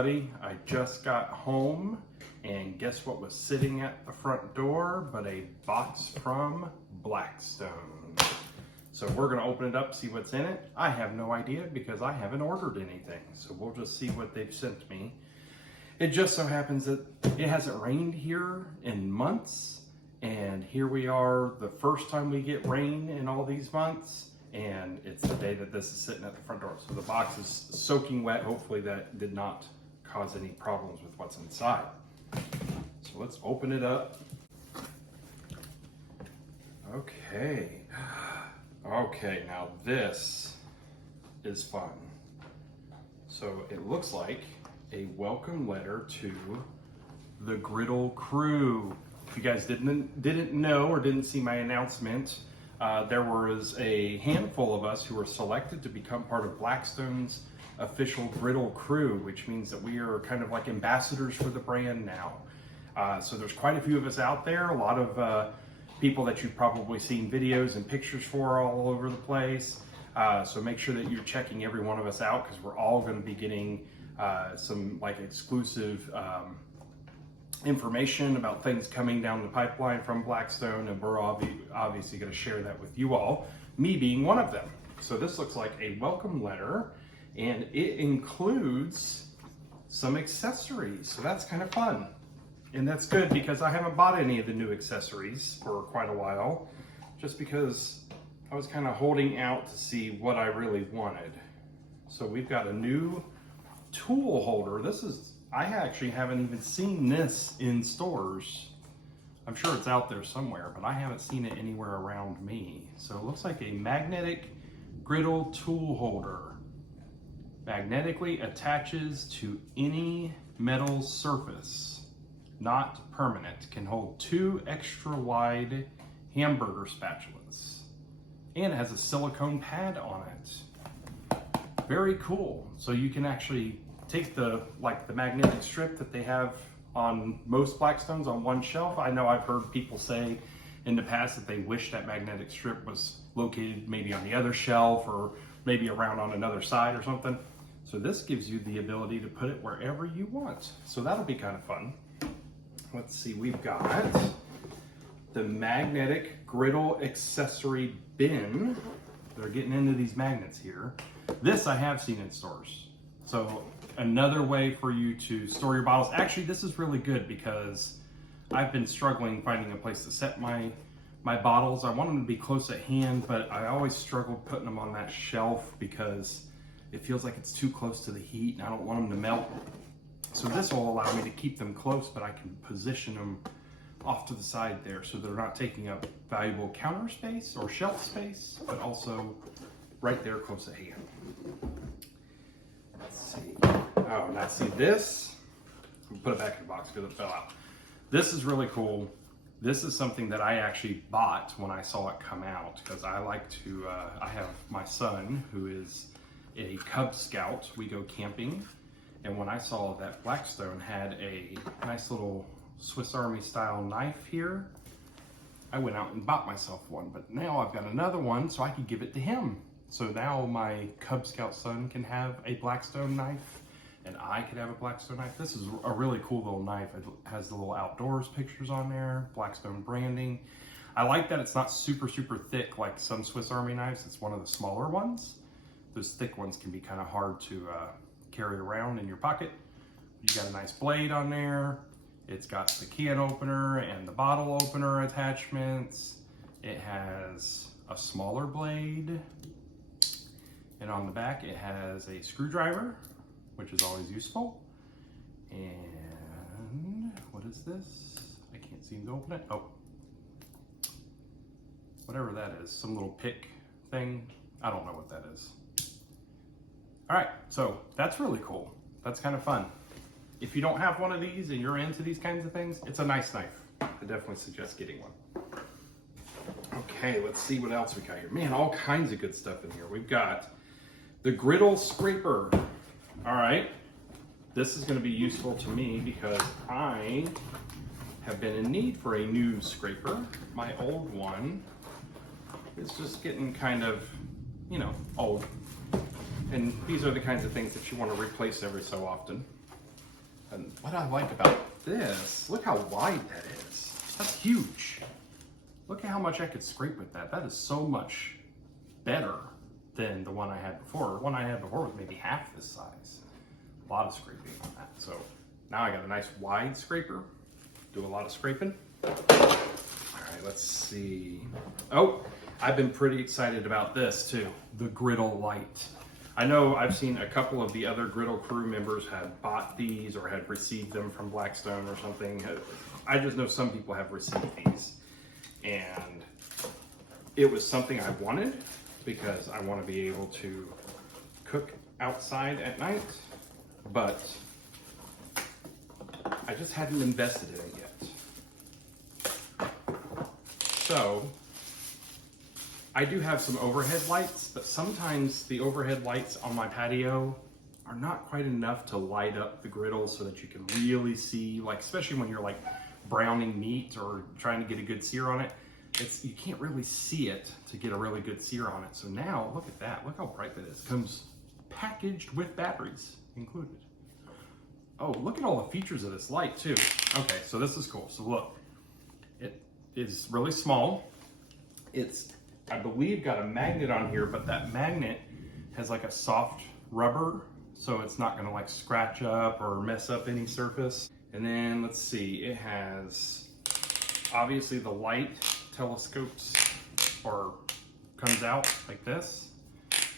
everybody. I just got home and guess what was sitting at the front door but a box from Blackstone. So we're gonna open it up, see what's in it. I have no idea because I haven't ordered anything. So we'll just see what they've sent me. It just so happens that it hasn't rained here in months. And here we are, the first time we get rain in all these months. And it's the day that this is sitting at the front door. So the box is soaking wet. Hopefully that did not cause any problems with what's inside. So let's open it up. Okay. Okay, now this is fun. So it looks like a welcome letter to the Griddle Crew. If you guys didn't know or didn't see my announcement, there was a handful of us who were selected to become part of Blackstone's official Griddle Crew, which means that we are kind of like ambassadors for the brand now. So there's quite a few of us out there, a lot of people that you've probably seen videos and pictures for all over the place. So make sure that you're checking every one of us out because we're all going to be getting some like exclusive information about things coming down the pipeline from Blackstone, and we're obviously going to share that with you all, me being one of them. So this looks like a welcome letter, and it includes some accessories, so that's kind of fun. And that's good because I haven't bought any of the new accessories for quite a while, just because I was kind of holding out to see what I really wanted. So we've got a new tool holder. I actually haven't even seen this in stores. I'm sure it's out there somewhere, but I haven't seen it anywhere around me. So it looks like a magnetic griddle tool holder. Magnetically attaches to any metal surface, not permanent. Can hold 2 extra wide hamburger spatulas. And it has a silicone pad on it. Very cool. So you can actually take the magnetic strip that they have on most Blackstones on one shelf. I know I've heard people say in the past that they wish that magnetic strip was located maybe on the other shelf or maybe around on another side or something. So this gives you the ability to put it wherever you want. So that'll be kind of fun. Let's see, we've got the magnetic griddle accessory bin. They're getting into these magnets here. This I have seen in stores. So another way for you to store your bottles. Actually, this is really good because I've been struggling finding a place to set my bottles. I want them to be close at hand, but I always struggled putting them on that shelf because it feels like it's too close to the heat and I don't want them to melt. So this will allow me to keep them close, but I can position them off to the side there so they're not taking up valuable counter space or shelf space, but also right there close at hand. Let's see. Oh, now see this. I'll put it back in the box because it fell out. This is really cool. This is something that I actually bought when I saw it come out because I like to, I have my son who is a Cub Scout. We go camping. And when I saw that Blackstone had a nice little Swiss Army style knife here, I went out and bought myself one. But now I've got another one so I can give it to him. So now my Cub Scout son can have a Blackstone knife and I could have a Blackstone knife. This is a really cool little knife. It has the little outdoors pictures on there, Blackstone branding. I like that it's not super, super thick like some Swiss Army knives. It's one of the smaller ones. Those thick ones can be kind of hard to carry around in your pocket. You got a nice blade on there. It's got the can opener and the bottle opener attachments. It has a smaller blade. And on the back, it has a screwdriver, which is always useful. And what is this? I can't seem to open it. Oh, whatever that is, some little pick thing. I don't know what that is. All right, so that's really cool. That's kind of fun. If you don't have one of these and you're into these kinds of things, it's a nice knife. I definitely suggest getting one. Okay, let's see what else we got here. Man, all kinds of good stuff in here. We've got the griddle scraper. All right, this is going to be useful to me because I have been in need for a new scraper. My old one is just getting kind of, you know, old. And these are the kinds of things that you want to replace every so often. And what I like about this, look how wide that is. That's huge. Look at how much I could scrape with that. That is so much better than the one I had before. The one I had before was maybe half this size. A lot of scraping on that. So now I got a nice wide scraper. Do a lot of scraping. All right, let's see. Oh, I've been pretty excited about this too. The griddle light. I know I've seen a couple of the other Griddle Crew members have bought these or had received them from Blackstone or something. I just know some people have received these. And it was something I wanted because I want to be able to cook outside at night, but I just hadn't invested in it yet. So I do have some overhead lights, but sometimes the overhead lights on my patio are not quite enough to light up the griddle so that you can really see, like, especially when you're like browning meat or trying to get a good sear on it. You can't really see it to get a really good sear on it. So now look at that. Look how bright that is. It comes packaged with batteries included. Oh, look at all the features of this light too. Okay, so this is cool. So look, it is really small. It's, I believe, got a magnet on here, but that magnet has like a soft rubber, so it's not gonna like scratch up or mess up any surface. And then let's see, it has obviously the light telescopes or comes out like this.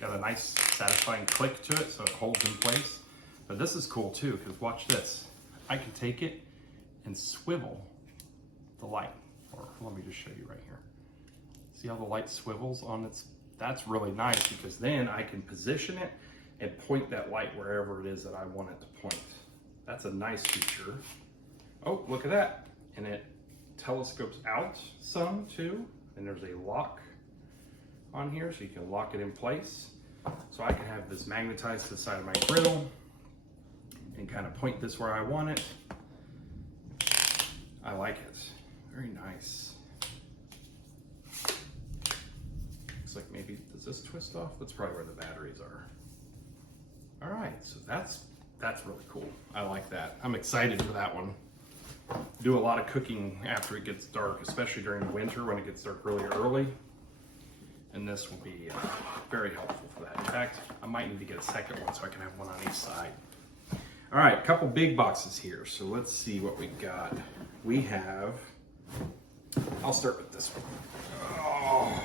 Got a nice satisfying click to it so it holds in place. But this is cool too, because watch this. I can take it and swivel the light. Or let me just show you right here. See how the light swivels on its, that's really nice because then I can position it and point that light wherever it is that I want it to point. That's a nice feature. Oh, look at that. And it telescopes out some too. And there's a lock on here so you can lock it in place. So I can have this magnetized to the side of my griddle and kind of point this where I want it. I like it. Very nice. Looks like maybe, does this twist off? That's probably where the batteries are. All right, so that's really cool. I like that. I'm excited for that one. Do a lot of cooking after it gets dark, especially during the winter when it gets dark really early. And this will be very helpful for that. In fact, I might need to get a second one so I can have one on each side. All right, a couple big boxes here. So let's see what we got. We have, I'll start with this one. Oh,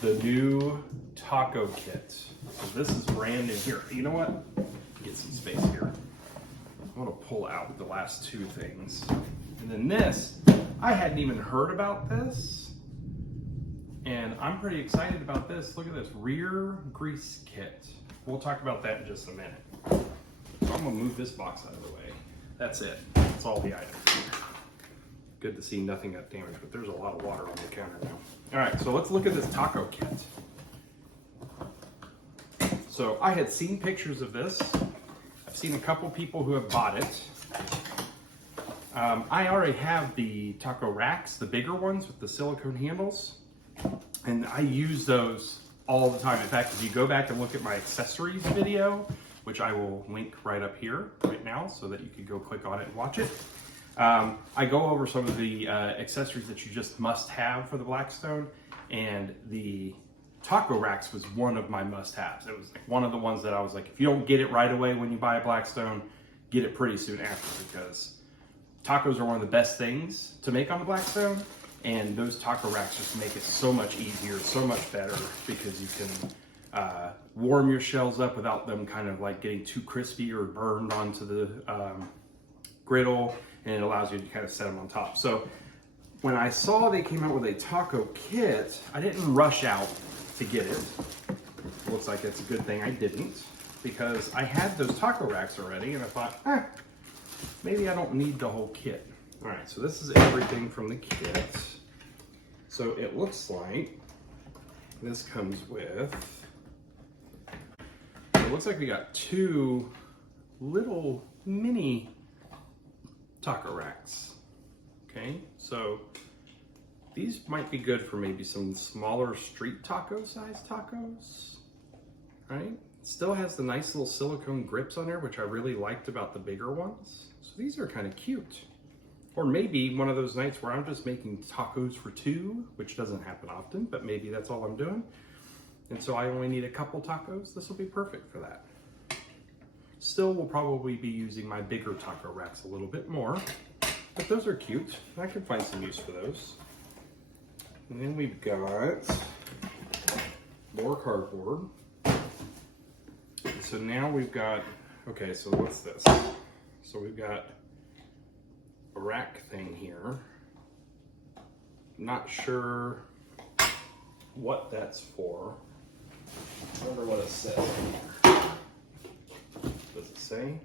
the new taco kit. So this is brand new. Here, you know what? Get some space here. I'm gonna pull out the last two things. And then this, I hadn't even heard about this. And I'm pretty excited about this. Look at this, rear grease kit. We'll talk about that in just a minute. So I'm gonna move this box out of the way. That's it, that's all the items. Good to see nothing got damaged, but there's a lot of water on the counter now. All right, so let's look at this taco kit. So I had seen pictures of this. I've seen a couple people who have bought it. I already have the taco racks, the bigger ones with the silicone handles. And I use those all the time. In fact, if you go back and look at my accessories video, which I will link right up here right now so that you can go click on it and watch it. I go over some of the accessories that you just must have for the Blackstone, and the taco racks was one of my must-haves. It was like one of the ones that I was like, if you don't get it right away when you buy a Blackstone, get it pretty soon after, because tacos are one of the best things to make on the Blackstone, and those taco racks just make it so much easier, so much better, because you can warm your shells up without them kind of like getting too crispy or burned onto the griddle, and it allows you to kind of set them on top. So when I saw they came out with a taco kit, I didn't rush out to get it. Looks like it's a good thing I didn't, because I had those taco racks already, and I thought, maybe I don't need the whole kit. All right, so this is everything from the kit. So it looks like this comes with, it looks like we got two little mini taco racks. Okay, so these might be good for maybe some smaller street taco size tacos, right? It still has the nice little silicone grips on there, which I really liked about the bigger ones. So these are kind of cute. Or maybe one of those nights where I'm just making tacos for two, which doesn't happen often, but maybe that's all I'm doing. And so I only need a couple tacos. This will be perfect for that. Still will probably be using my bigger taco racks a little bit more, but those are cute. I can find some use for those. And then we've got more cardboard. So now we've got, okay, so what's this? So we've got a rack thing here. Not sure what that's for. I wonder what it says here. Does it say?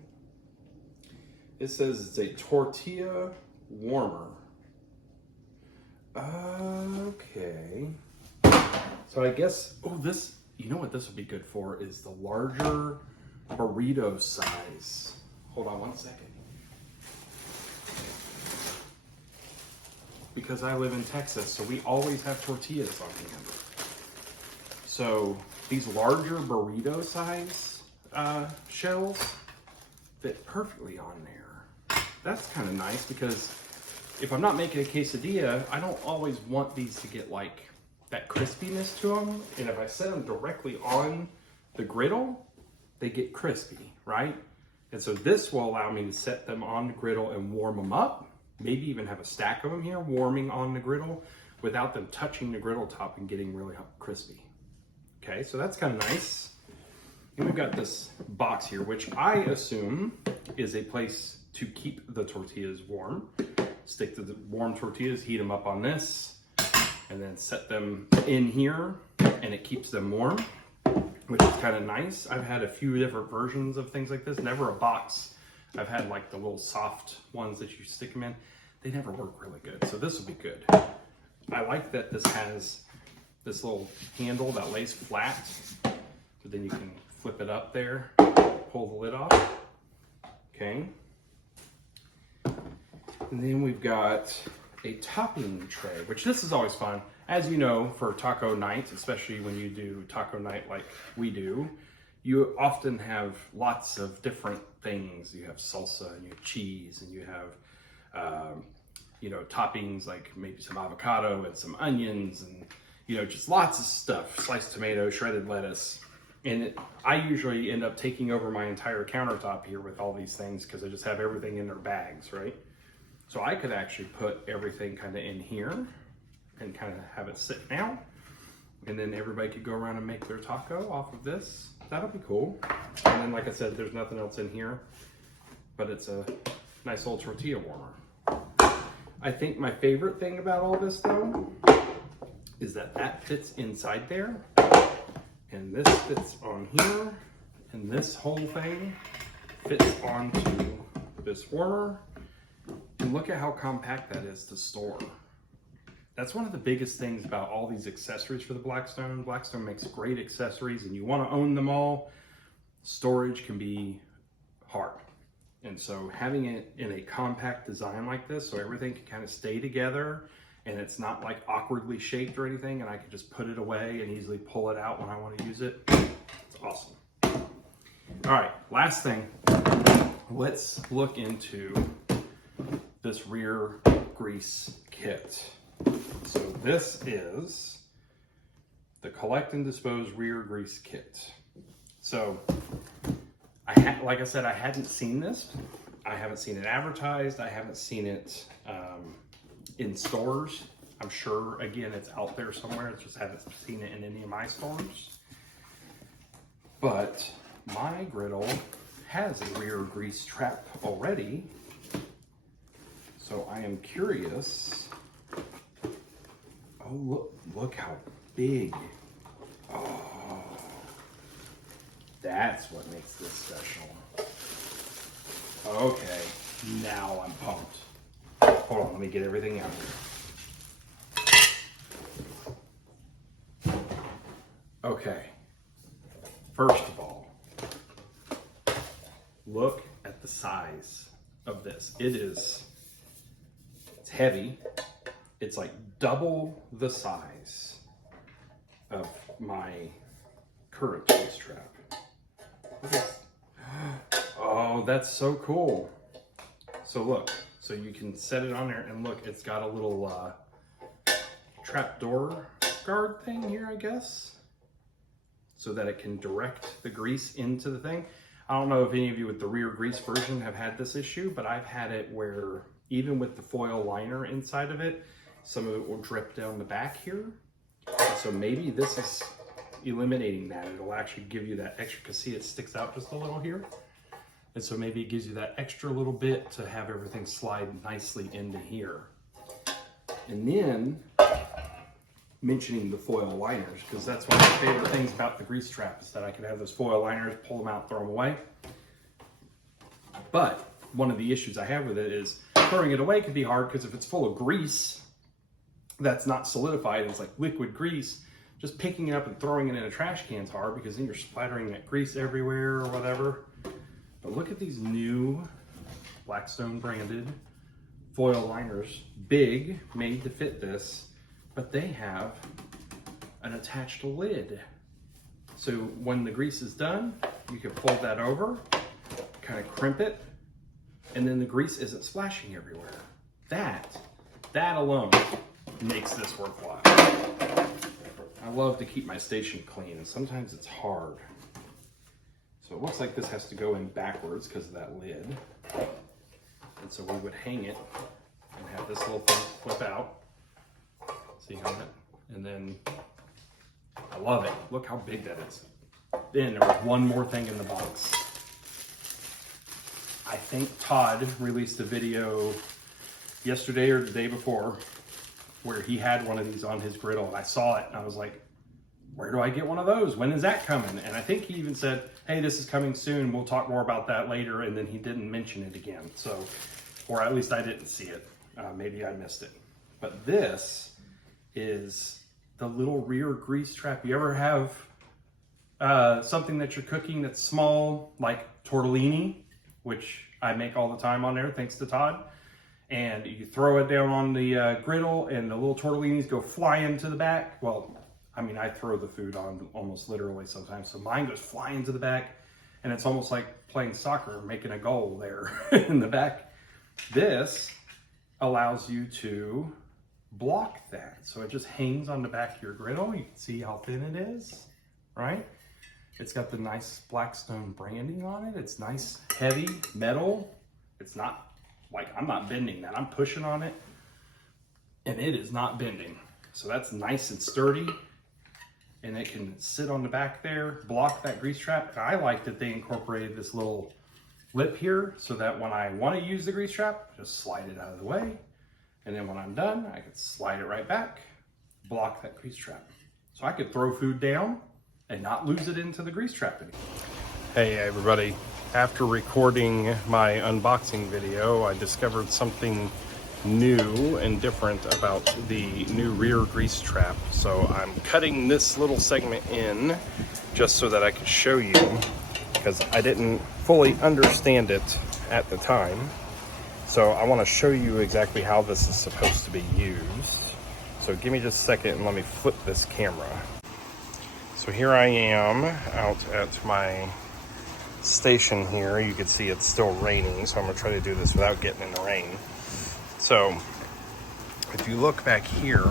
It says it's a tortilla warmer. Okay. So I guess, oh, this, you know what this would be good for is the larger burrito size. Hold on one second. Because I live in Texas, so we always have tortillas on hand. So these larger burrito size shells fit perfectly on there. That's kind of nice because if I'm not making a quesadilla, I don't always want these to get like that crispiness to them. And if I set them directly on the griddle, they get crispy, right? And so this will allow me to set them on the griddle and warm them up. Maybe even have a stack of them here warming on the griddle without them touching the griddle top and getting really crispy. Okay, so that's kind of nice. And we've got this box here, which I assume is a place to keep the tortillas warm. Stick to the warm tortillas, heat them up on this, and then set them in here, and it keeps them warm, which is kind of nice. I've had a few different versions of things like this, never a box. I've had like the little soft ones that you stick them in. They never work really good, so this will be good. I like that this has this little handle that lays flat, so then you can flip it up there, pull the lid off. Okay. And then we've got a topping tray, which this is always fun. As you know, for taco nights, especially when you do taco night like we do, you often have lots of different things. You have salsa and you have cheese and you have, you know, toppings like maybe some avocado and some onions and, you know, just lots of stuff, sliced tomato, shredded lettuce. And I usually end up taking over my entire countertop here with all these things because I just have everything in their bags, right? So I could actually put everything kind of in here and kind of have it sit down. And then everybody could go around and make their taco off of this. That'll be cool. And then, like I said, there's nothing else in here, but it's a nice little tortilla warmer. I think my favorite thing about all this though, is that that fits inside there, and this fits on here, and this whole thing fits onto this warmer. And look at how compact that is to store. That's one of the biggest things about all these accessories for the Blackstone. Blackstone makes great accessories and you want to own them all. Storage can be hard. And so having it in a compact design like this, so everything can kind of stay together and it's not like awkwardly shaped or anything, and I can just put it away and easily pull it out when I want to use it. It's awesome. All right, last thing. Let's look into this rear grease kit. So this is the collect and dispose rear grease kit. So like I said, I hadn't seen this. I haven't seen it advertised. I haven't seen it in stores. I'm sure, again, it's out there somewhere. I just haven't seen it in any of my stores. But my griddle has a rear grease trap already. So I am curious. Oh, look how big. Oh, that's what makes this special. Okay, now I'm pumped. Hold on, let me get everything out here. Okay, first of all, look at the size of this. It's heavy. It's like double the size of my current grease trap. Oh, that's so cool. So look, so you can set it on there and look, it's got a little trap door guard thing here, I guess, so that it can direct the grease into the thing. I don't know if any of you with the rear grease version have had this issue, but I've had it where even with the foil liner inside of it, some of it will drip down the back here. So maybe this is eliminating that. It'll actually give you that extra, because see, it sticks out just a little here. And so maybe it gives you that extra little bit to have everything slide nicely into here. And then, mentioning the foil liners, because that's one of my favorite things about the grease trap, is that I can have those foil liners, pull them out, throw them away. But one of the issues I have with it is throwing it away can be hard, because if it's full of grease that's not solidified, it's like liquid grease, just picking it up and throwing it in a trash can is hard, because then you're splattering that grease everywhere or whatever. But look at these new Blackstone branded foil liners, big, made to fit this, but they have an attached lid. So when the grease is done, you can fold that over, kind of crimp it, and then the grease isn't splashing everywhere. That alone makes this worthwhile. I love to keep my station clean, and sometimes it's hard. So it looks like this has to go in backwards because of that lid. And so we would hang it and have this little thing flip out. See how that? And then, I love it. Look how big that is. Then there was one more thing in the box. I think Todd released a video yesterday or the day before where he had one of these on his griddle, and I saw it and I was like, where do I get one of those? When is that coming? And I think he even said, hey, this is coming soon. We'll talk more about that later. And then he didn't mention it again. So, or at least I didn't see it. Maybe I missed it. But this is the little rear grease trap. You ever have something that you're cooking that's small, like tortellini, which I make all the time on there, thanks to Todd. And you throw it down on the griddle and the little tortellinis go flying to the back. Well, I mean, I throw the food on almost literally sometimes. So mine goes flying to the back, and it's almost like playing soccer, making a goal there in the back. This allows you to block that. So it just hangs on the back of your griddle. You can see how thin it is, right? It's got the nice Blackstone branding on it. It's nice, heavy metal. It's not like, I'm not bending that. I'm pushing on it, and it is not bending. So that's nice and sturdy. And it can sit on the back there, block that grease trap. And I like that they incorporated this little lip here so that when I want to use the grease trap, just slide it out of the way. And then when I'm done, I can slide it right back, block that grease trap. So I could throw food down and not lose it into the grease trap anymore. Hey everybody, after recording my unboxing video, I discovered something new and different about the new rear grease trap. So I'm cutting this little segment in just so that I could show you, because I didn't fully understand it at the time. So I want to show you exactly how this is supposed to be used. So give me just a second and let me flip this camera. So here I am out at my station here. You can see it's still raining, so I'm gonna try to do this without getting in the rain. So if you look back here,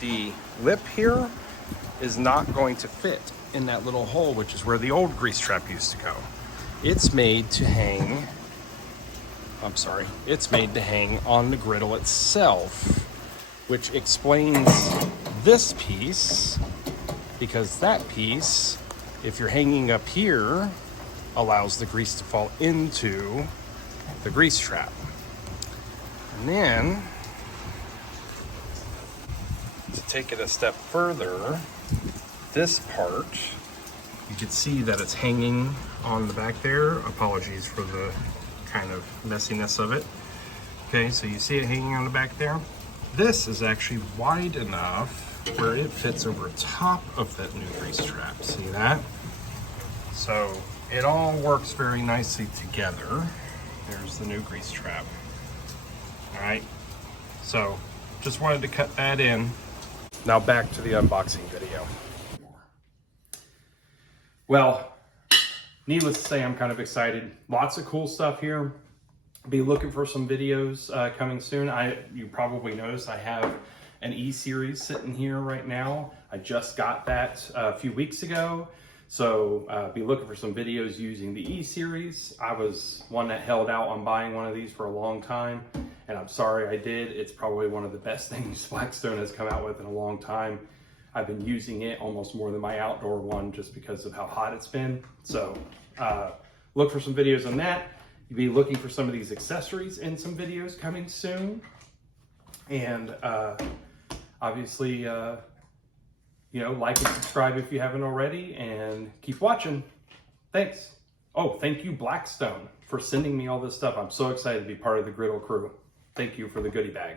the lip here is not going to fit in that little hole, which is where the old grease trap used to go. It's made to hang, it's made to hang on the griddle itself, which explains this piece, because that piece, if you're hanging up here, allows the grease to fall into the grease trap. And then, to take it a step further, this part, you can see that it's hanging on the back there. Apologies for the kind of messiness of it. Okay, so you see it hanging on the back there? This is actually wide enough where it fits over top of that new grease trap. See that? So it all works very nicely together. There's the new grease trap. All right, so just wanted to cut that in. Now back to the unboxing video. Well, needless to say, I'm kind of excited. Lots of cool stuff here. Be looking for some videos coming soon. You probably noticed I have an E-Series sitting here right now. I just got that a few weeks ago. So be looking for some videos using the E-Series. I was one that held out on buying one of these for a long time, and I'm sorry I did. It's probably one of the best things Blackstone has come out with in a long time. I've been using it almost more than my outdoor one just because of how hot it's been. So look for some videos on that. You'll be looking for some of these accessories in some videos coming soon. And obviously, you know, like and subscribe if you haven't already, and keep watching. Thanks. Oh, thank you, Blackstone, for sending me all this stuff. I'm so excited to be part of the Griddle Crew. Thank you for the goodie bag.